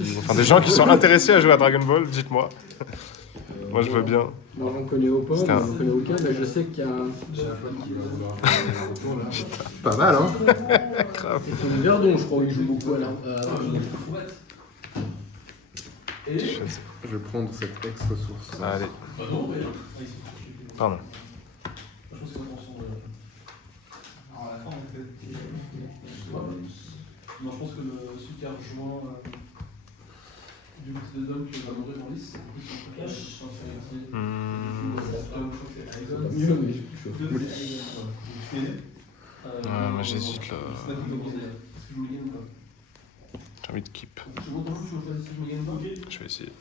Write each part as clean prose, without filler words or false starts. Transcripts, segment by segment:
Enfin, des gens qui sont intéressés à jouer à Dragon Ball, dites-moi. Moi, je veux bien. Moi, j'en connais aucun, C'était un- j'en connais aucun, mais je sais qu'il y a un... Pas mal, hein. C'est une Verdon, je crois, il joue beaucoup à la... Je vais prendre cette ex-ressource. Allez. Pardon. Non, je pense que celui qui a rejoint du côté de Dom qui va mourir en lice, c'est plus son cash. Mieux, mais j'ai plus chaud. Ouais, moi, j'hésite là. J'ai envie de keep. Je vais essayer.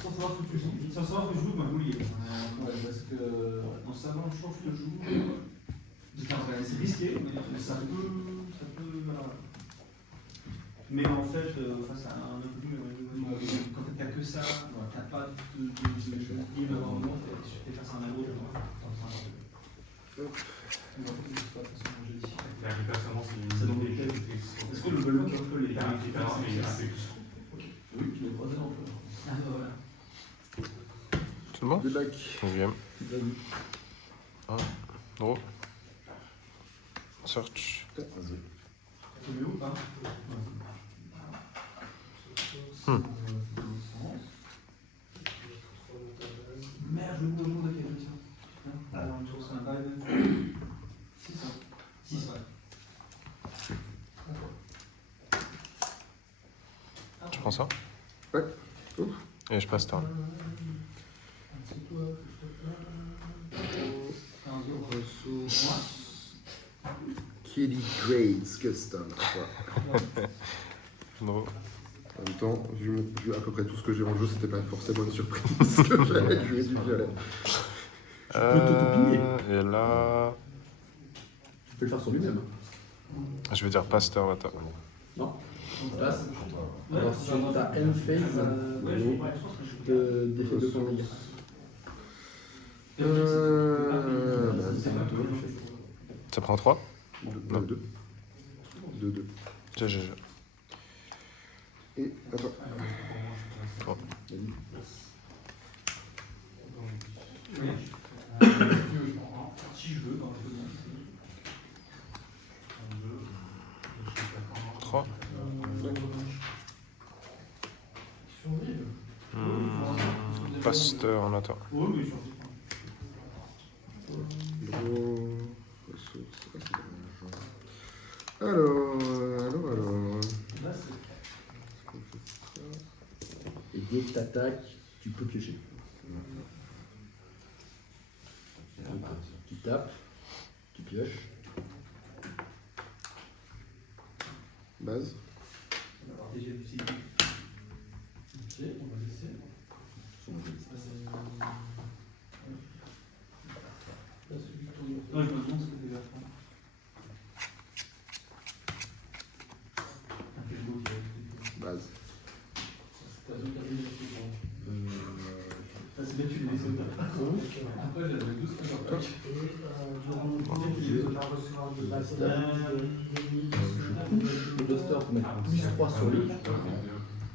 Sans savoir que tu joues, sans savoir que je joue, m'a oublié. Ouais, parce que en savant le choix que je joue, c'est risqué, mais ça peut. Voilà. Mais en fait, face à un inconnus, quand t'as que ça, t'as pas de game à un moment, t'es face à un agro, est-ce que le lock un peu les oui, tu les croisés un peu. Ah, voilà. Tout le monde? Des bacs. 9ème. Gros. Search. Tu mets où ou pas Merde, je vous demande à quel c'est un bail. 6, ouais. Tu prends ça? Ouais. Ouf. Et je passe turn. Ressources. Kelly Grades Custom. Voilà. Gros. En même temps, vu à peu près tout ce que j'ai en jeu, c'était pas forcément une surprise que j'allais jouer du violet. Et là, Tu peux le faire sur lui-même. je vais dire passe turn à toi. Non. On passe. Alors, si tu as end phase, je te défais de ton dégâts. C'est un tour, je fais. Ça prend 3? 2. 2. GG. Et attends. Bon. Si je veux, dans le 3. Pasteur en attend. oui, mais sur Gros. Ressources. Alors. là, c'est. Et dès que t'attaques, tu peux piocher. Tu tapes, tu pioches. Base. On va avoir déjà du CD. Ok, on va laisser. Non, je me demande ce que tu vas faire. Base. C'est bien, tu les laisses après, j'avais 12 Le Duster pour mettre plus 3 sur lui.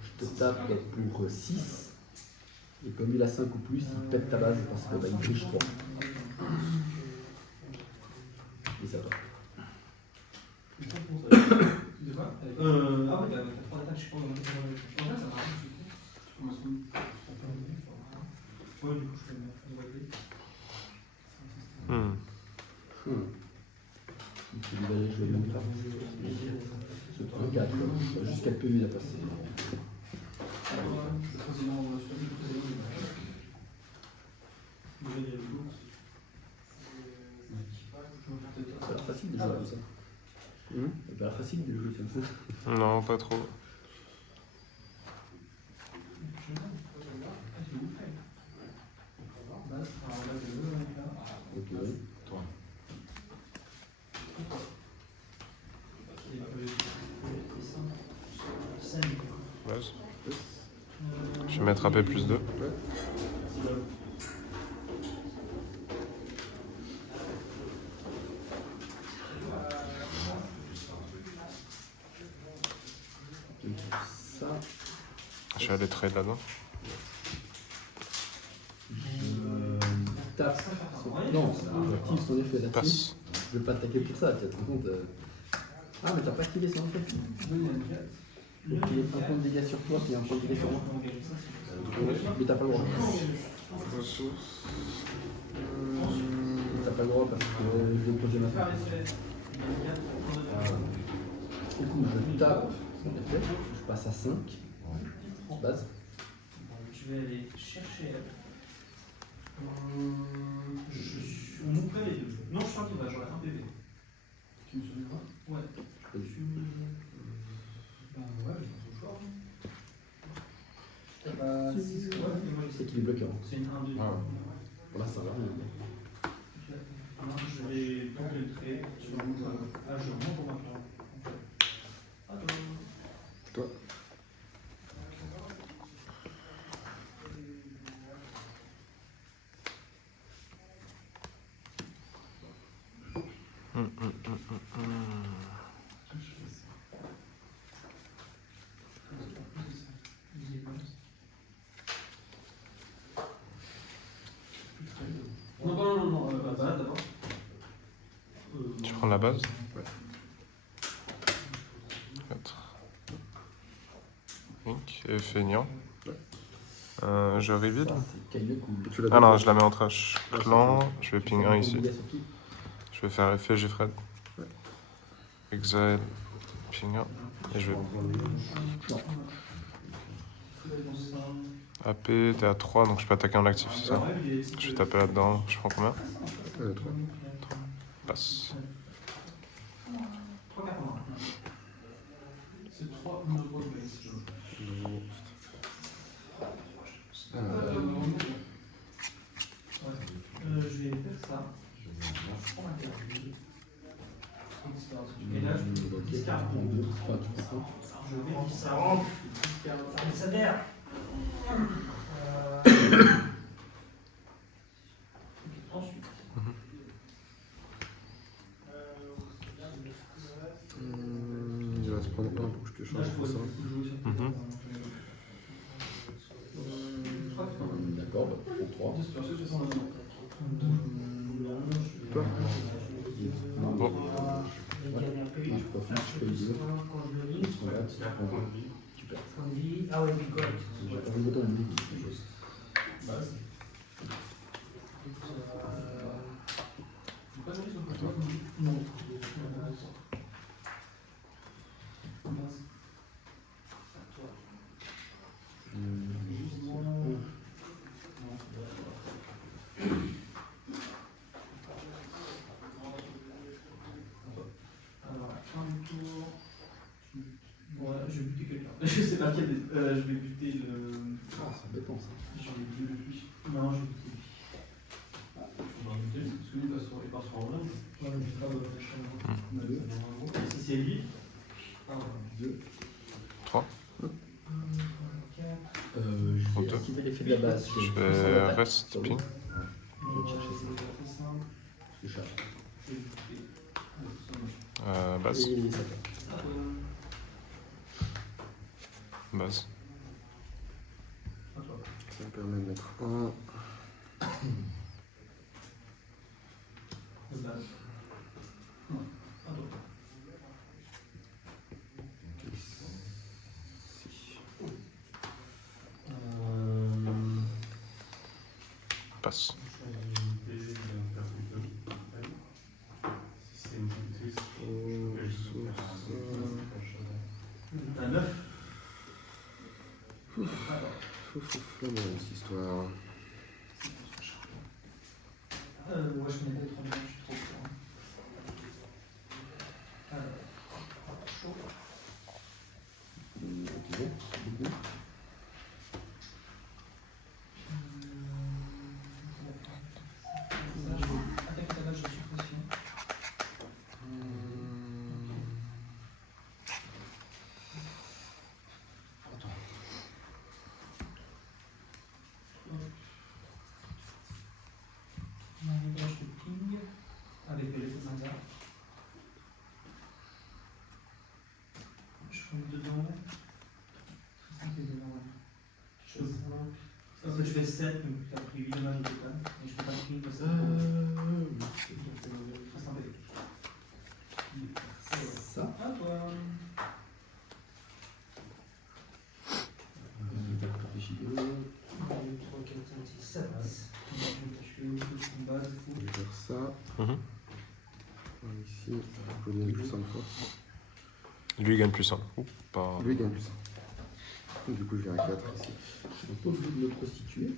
Je te tape pour 6. Et comme il a 5 ou plus, il pète ta base parce que il triche 3. Et ça va. De quoi ah ouais, t'as 3 attaques, je pense. En fait, ça marche. Tu commences où? Ouais, du coup, je fais une wagler. Tu lui vas aller jouer le même temps. Ce truc 4, juste 4 PV à passer. Ça a l'air facile de jouer comme ça. Ça a l'air facile de jouer comme ça. Non, pas trop. Ok. Base. Je vais mettre AP plus 2. Donc ça, Je vais aller trade là-dedans. je tape. Non, j'active son effet là-dessus. Passe. Je vais pas attaquer pour ça, tu te rends compte. Ah, mais t'as pas activé son effet. Donc il est un point de dégâts sur toi, puis un point de dégâts sur moi. Mais t'as pas le droit. Ressources. T'as pas le droit parce que je l'ai posé maintenant. Du coup, je tape son effet, je passe à 5. Base. Je vais aller chercher. On nous prend les deux. Non, je suis un peu bas, j'aurais un PV. Tu me souviens pas? Ouais. Ben ouais, je pense au choix. C'est qu'il est bloqué. C'est une 1-2. Ah. Là, ça va rien. Alors, je vais tenter le trait sur un bouton. Ah, je remonte pour ma plan. Attends. Toi. Non, la base d'abord. Tu prends la base? Ouais. 4. Link et feignant. Ouais. Je reveal. Ça, c'est Kyle cool. Tu l'as Ah non, défense. je la mets en trash. Clan, je vais ping 1 ici. Dégâts sur qui? Je vais faire effet Gfred. Ouais. Exile, ping 1. Et je vais. AP, t'es à 3, donc je peux attaquer en actif, c'est ça? Je vais taper là-dedans. Je prends combien? 3. Passe. 3 cartes en main. C'est 3 monopoles de base. Je vais faire ça. Je prends ma carte. Et là, je discarte mon 2. Enfin, tu prends Je vais ça. Ça merde. Ensuite. Il va se prendre 1 pour que je te Là, change je pour pourrais ça. beaucoup jouer sur Mhm. D'accord, bah, pour 3. Toi. Bon. Ouais. Je profite, je paye 2. Parce qu'on va, tu prends 2. Tu perds. Ah ouais, mais correct. J'ai pas le bouton de musique. Alors, fin du tour. Bon, je vais buter quelqu'un. Je sais pas quel. Je vais buter le. Ah, c'est embêtant ça. Je vais buter lui. Non, je vais buter lui. On va buter parce que lui il passe sur Orlando. Ouais, mais je pas Si c'est lui. Ah ouais. 2. 3. Je Auto. vais activer l'effet de la base. Je vais rest ping. Je vais chercher ça. Je cherche. Base. Et ça fait. Base. Ça me permet de mettre 1. Passe. T'as 9. La même histoire. Ouais, je connais pas trop bien, je suis trop fort. Chaud. Attaque ta base de suppression. Mon langage de ping avec l'effet de hasard. Je rentre dedans. pense que je fais 7, mais tu as pris 8 dommages au total. Et je fais pas de crime parce que c'est un bébé. Ça. À toi. Réfléchis. 2, 3, 4, 5, 6, 7. Je fais une base. Je vais faire ça. Mhm. Ici, je donne plus 1 de force. Lui, il gagne plus 1. Pas... Lui, il gagne plus 1. Du coup, je viens à 4 ici. Je suis pas obligé de me prostituer.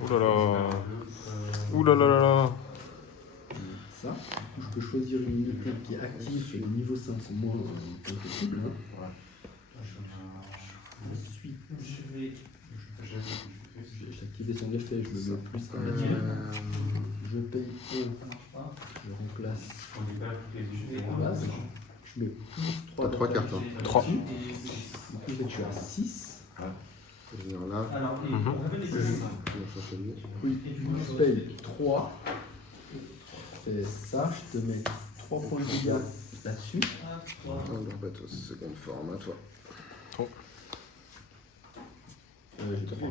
Ouh là là. Ouh là là là là. Ça. Du coup, je peux choisir une unité qui est active et le niveau 5 c'est moins possible. Hein. Ensuite, Je vais. j'ai activé son effet, je le mets plus 1. Je paye 1. Ça marche pas. Je remplace la base. Je mets plus 3. T'as 3 cartes. Hein. 3. Du coup, je suis à 6. Je vais venir là. Alors, et Mhm. on rappelle les Je vais chercher lui. Oui, je paye 3. C'est ça, je te mets 3 points de dégâts là-dessus. Alors, bateau, seconde forme, à toi.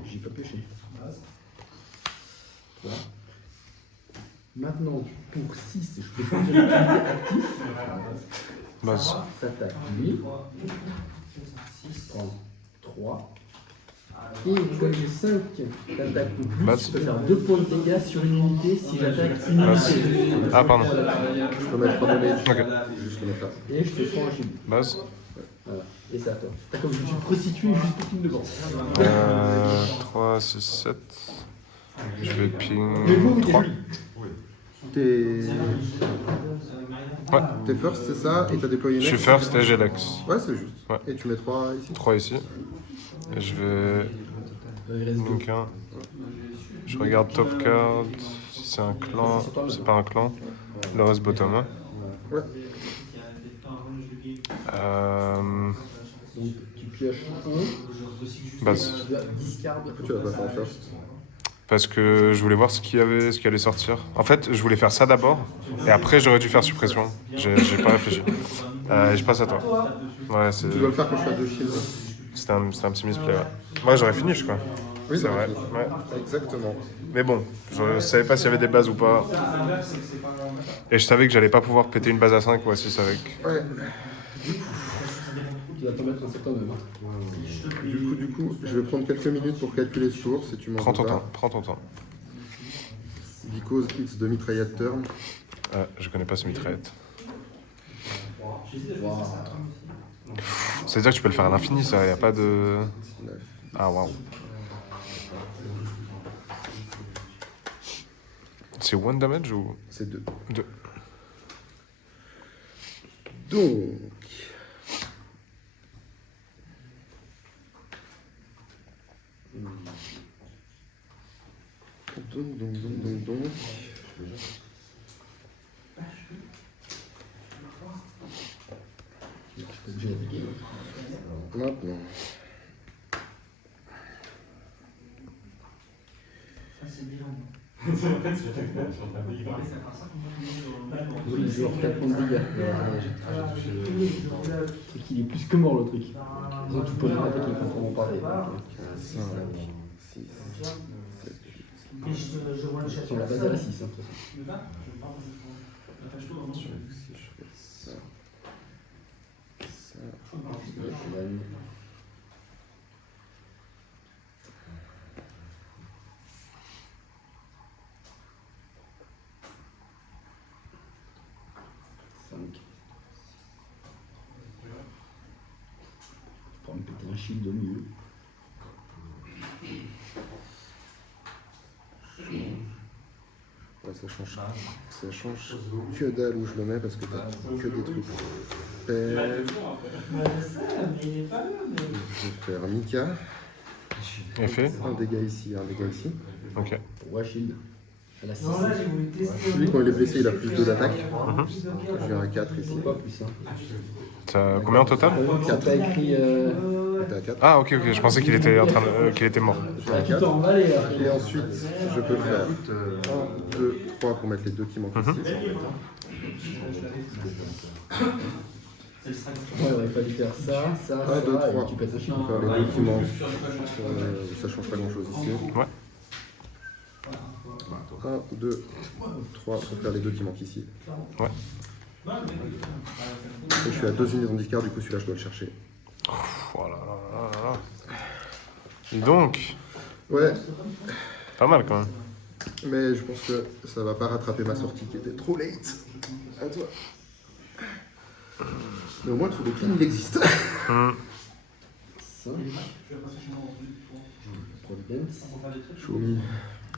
J'ai pas pêché. Voilà. Maintenant, pour 6, je peux choisir une unité active. Base. T'attaques lui. 3. Et comme j'ai 5 d'attaque ou plus, Base. je peux faire 2 points de dégâts sur une unité si j'attaque une unité. Ah, pardon. Je peux mettre un donné. Ok. Juste le mettre là. Et je te prends un gilet. Base. Voilà. Et c'est à toi. T'as comme je me suis prostitué juste pour qu'il me demande. 3, 6, 7. Je vais Mais ping vous, t'es 3. joli. Ouais. T'es first, c'est ça, et t'as déployé Je suis next. first et j'ai Lex. Ouais, c'est juste. Ouais. Et tu mets 3 ici. 3 ici. Et je vais. Il reste 2. Donc 1. Je regarde top card. Si c'est un clan. C'est pas un clan. Le reste bottom. Hein. Ouais. Donc tu pioches 1. Base. Tu dois discard. Tu vas pas faire en first. Parce que je voulais voir ce qui allait sortir. En fait, je voulais faire ça d'abord. Et après, j'aurais dû faire suppression. J'ai pas réfléchi. Je passe à toi. Ouais, c'est. Tu dois le faire quand je suis à 2 shields. C'était un petit misplay, ouais. Moi, j'aurais fini, je crois. Oui, C'est vrai. oui. Ouais. Exactement. Mais bon, je savais pas s'il y avait des bases ou pas. Et je savais que j'allais pas pouvoir péter une base à 5 ou à 6 avec. Ouais. Tu vas t'en mettre un certain nombre. Du coup, je vais prendre quelques minutes pour calculer ce tour, si tu m'en Prends ton veux temps, pas. prends ton temps. Because it's de mitraillette turn. Je connais pas ce mitraillette. Wow. C'est-à-dire que tu peux le faire à l'infini, ça, y a pas de. 9. Ah, waouh. C'est one damage ou. C'est 2. 2. Donc. Donc. Je peux déjà attaquer. Maintenant. Oui, genre 4 points de dégâts. C'est qu'il est plus que mort le truc. Ils ont tout pour attaquer quand on en parlait. 5, 6, 7, 8. Sur la base à la 6. Hein, de toute façon. Si je fais ça. Ça. Pour me péter un shield au milieu. Ouais, ça change que dalle où je le mets parce que t'as que des trucs. Père. Je vais faire Mika. Effet. Un dégât ici, un dégât ici. Ok. Pour Shield. À la 6. Lui, quand il est blessé, il a plus 2 d'attaque. Je viens à 4 ici. Pas plus. Hein. T'as combien au total? T'as pas écrit. T'es à 4. Ah, ok, ok. Je pensais qu'il était qu'il était mort. Je viens à Tout 4. emballé là. Et ensuite, je peux faire 1, 2, 3 pour mettre les 2 qui manquent ici. C'est le strike. Ouais, il fallait faire ça, ça, Un, deux, ça, trois. et tu pètes le chien. Faire les Ah, il faut documents. juste faire des pages. Ça change pas grand chose ici. Ouais. 1, 2, 3 pour faire les deux qui manquent ici. Ouais. Et je suis à 2 unités d'handicap, du coup celui-là je dois le chercher. Voilà. Là, là, là. Donc, Ouais, pas mal quand même. mais je pense que ça va pas rattraper ma sortie qui était trop late. À toi. Mais au moins le trou de clean il existe. Hmm. Ça, problème. Show me.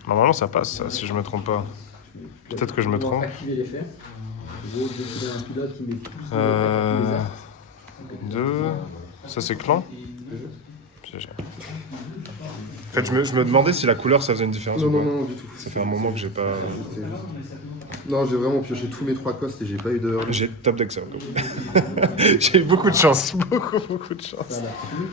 Normalement, ça passe, ça, si je me trompe pas. Peut-être que je me trompe. Activer l'effet. En gros, dès qu'il y a un pilote, il met tous les Euh... arcs. 2. Ça, c'est clan. GG. En fait, je me demandais si la couleur ça faisait une différence Non, ou pas. non, non, du tout. Ça fait un moment que j'ai pas. C'était juste- Non, j'ai vraiment pioché tous mes 3 costes et j'ai pas eu de. J'ai top deck ça. J'ai eu beaucoup de chance, beaucoup de chance. Ça, là-dessus.